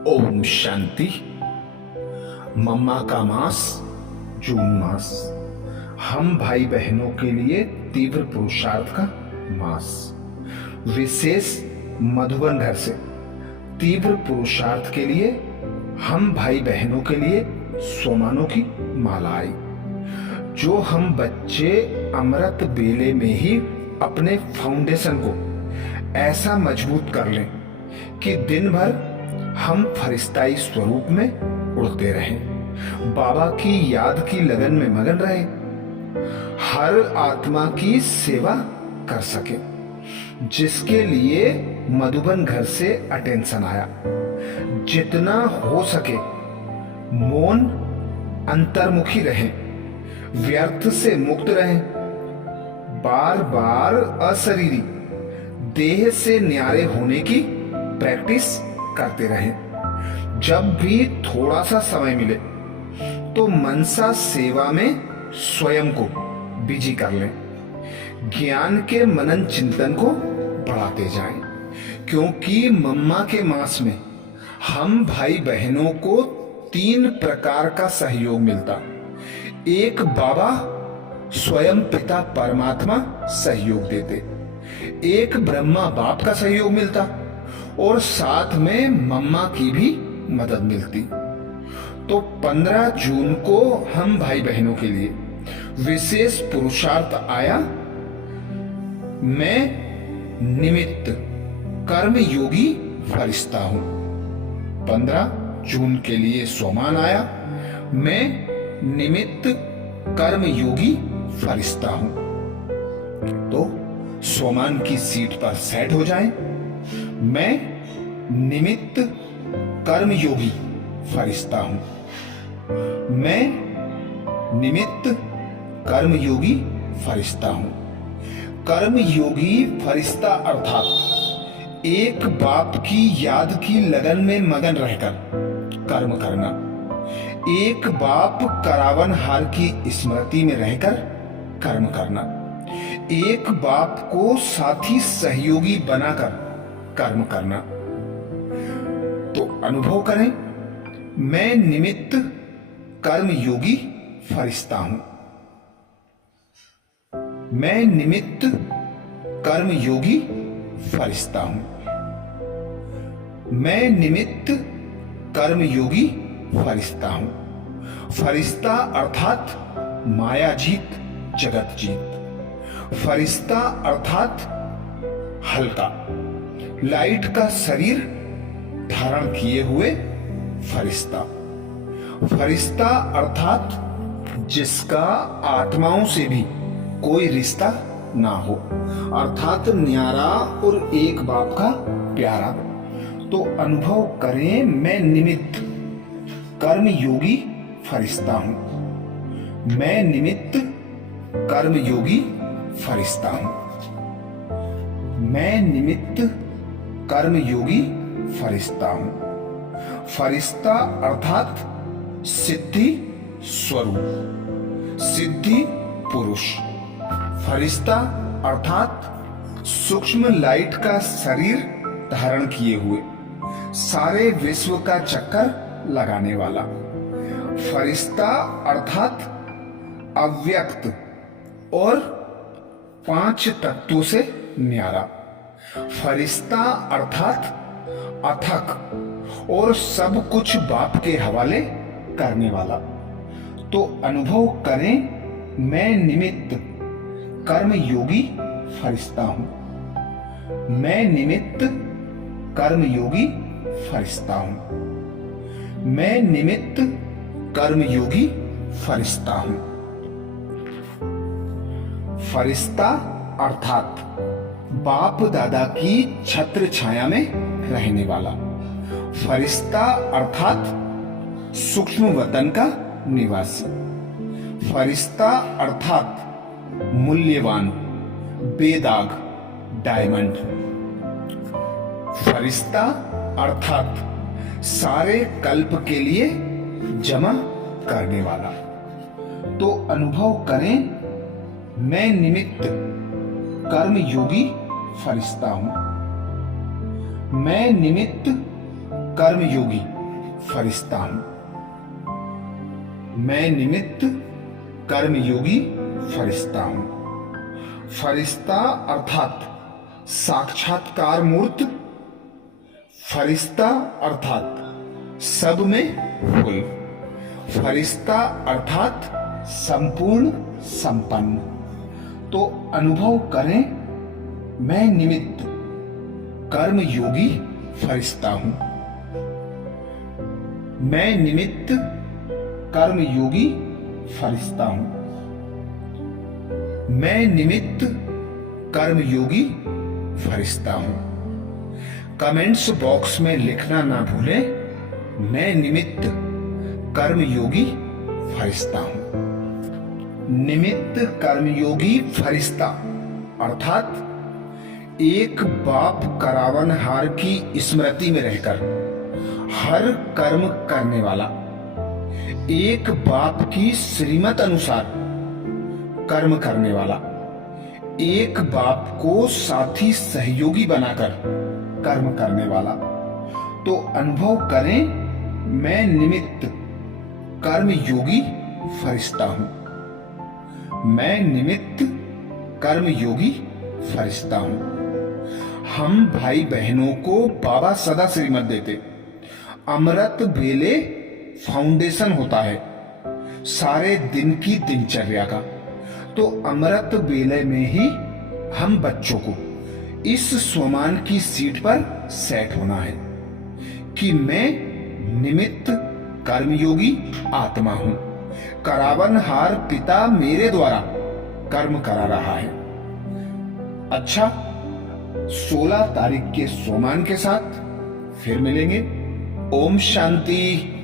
ओम शांति। मम्मा का मास, जून मास हम भाई बहनों के लिए तीव्र पुरुषार्थ का मास। विशेष मधुबन घर से तीव्र पुरुषार्थ के लिए हम भाई बहनों के लिए सोमानों की माला आई, जो हम बच्चे अमृत बेले में ही अपने फाउंडेशन को ऐसा मजबूत कर लें कि दिन भर हम फरिश्ताई स्वरूप में उड़ते रहें, बाबा की याद की लगन में मगन रहें, हर आत्मा की सेवा कर सके, जिसके लिए मधुबन घर से अटेंशन आया। जितना हो सके मौन अंतर्मुखी रहें, व्यर्थ से मुक्त रहें, बार बार अशरीरी देह से न्यारे होने की प्रैक्टिस करते रहें। जब भी थोड़ा सा समय मिले तो मनसा सेवा में स्वयं को बिजी कर लें, ज्ञान के मनन चिंतन को बढ़ाते जाएं, क्योंकि मम्मा के मास में हम भाई बहनों को 3 प्रकार का सहयोग मिलता। एक, बाबा स्वयं पिता परमात्मा सहयोग देते, एक ब्रह्मा बाप का सहयोग मिलता और साथ में मम्मा की भी मदद मिलती। तो 15 जून को हम भाई बहनों के लिए विशेष पुरुषार्थ आया। मैं निमित्त कर्म योगी फरिश्ता हूं। 15 जून के लिए सोमान आया, मैं निमित्त कर्म योगी फरिश्ता हूं। तो सोमान की सीट पर सेट हो जाएं। मैं निमित्त कर्म योगी फरिश्ता हूं। मैं निमित्त कर्म योगी फरिश्ता हूं। कर्म योगी फरिश्ता अर्थात एक बाप की याद की लगन में मगन रहकर कर्म करना, एक बाप करावनहार की स्मृति में रहकर कर्म करना, एक बाप को साथी सहयोगी बनाकर कर्म करना। तो अनुभव करें, मैं निमित्त कर्म योगी फरिश्ता हूं। मैं निमित्त कर्म योगी फरिश्ता हूं। मैं निमित्त कर्म योगी फरिश्ता हूं। फरिश्ता अर्थात माया जीत, जगत जीत। फरिश्ता अर्थात हल्का, लाइट का शरीर धारण किए हुए फरिश्ता। फरिश्ता अर्थात जिसका आत्माओं से भी कोई रिश्ता ना हो, अर्थात न्यारा और एक बाप का प्यारा। तो अनुभव करें, मैं निमित्त कर्म योगी फरिश्ता हूं। मैं निमित्त कर्म योगी फरिश्ता हूं। मैं निमित्त कर्म योगी फरिश्ता हूं। फरिश्ता अर्थात सिद्धि स्वरूप, सिद्धि पुरुष। फरिश्ता अर्थात सूक्ष्म लाइट का शरीर धारण किए हुए सारे विश्व का चक्कर लगाने वाला। फरिश्ता अर्थात अव्यक्त और 5 तत्वों से न्यारा। फरिश्ता अर्थात अथक और सब कुछ बाप के हवाले करने वाला। तो अनुभव करें, मैं निमित्त कर्म योगी फरिश्ता हूं। मैं निमित्त कर्म योगी फरिश्ता हूं। मैं निमित्त कर्म योगी फरिश्ता हूं। फरिश्ता अर्थात बाप दादा की छत्र छाया में रहने वाला। फरिश्ता अर्थात सूक्ष्म वतन का निवासी। फरिश्ता अर्थात मूल्यवान बेदाग डायमंड। फरिश्ता अर्थात सारे कल्प के लिए जमा करने वाला। तो अनुभव करें, मैं निमित्त कर्म योगी फरिश्ता हूं। मैं निमित्त कर्मयोगी फरिश्ता हूं। मैं निमित्त कर्मयोगी फरिश्ता हूं। फरिश्ता अर्थात साक्षात्कार मूर्त, फरिश्ता अर्थात सब में फुल, फरिश्ता अर्थात संपूर्ण संपन्न। तो अनुभव करें, मैं निमित्त कर्मयोगी फरिश्ता हूं। मैं निमित्त कर्मयोगी फरिश्ता हूं। मैं निमित्त कर्मयोगी फरिश्ता हूं। कमेंट्स बॉक्स में लिखना ना भूलें, मैं निमित्त कर्मयोगी फरिश्ता हूं। निमित्त कर्मयोगी फरिश्ता अर्थात एक बाप करावनहार की स्मृति में रहकर हर कर्म करने वाला, एक बाप की श्रीमत अनुसार कर्म करने वाला, एक बाप को साथी सहयोगी बनाकर कर्म करने वाला। तो अनुभव करें, मैं निमित्त कर्मयोगी फरिश्ता हूं। मैं निमित्त कर्मयोगी फरिश्ता हूं। हम भाई बहनों को बाबा सदा श्रीमत देते। अमृत बेले फाउंडेशन होता है सारे दिन की दिनचर्या का। तो अमृत बेले में ही हम बच्चों को इस स्वमान की सीट पर सेट होना है कि मैं निमित्त कर्मयोगी आत्मा हूं। करावनहार पिता मेरे द्वारा कर्म करा रहा है। अच्छा, 16 तारीख के सोमान के साथ फिर मिलेंगे। ओम शांति।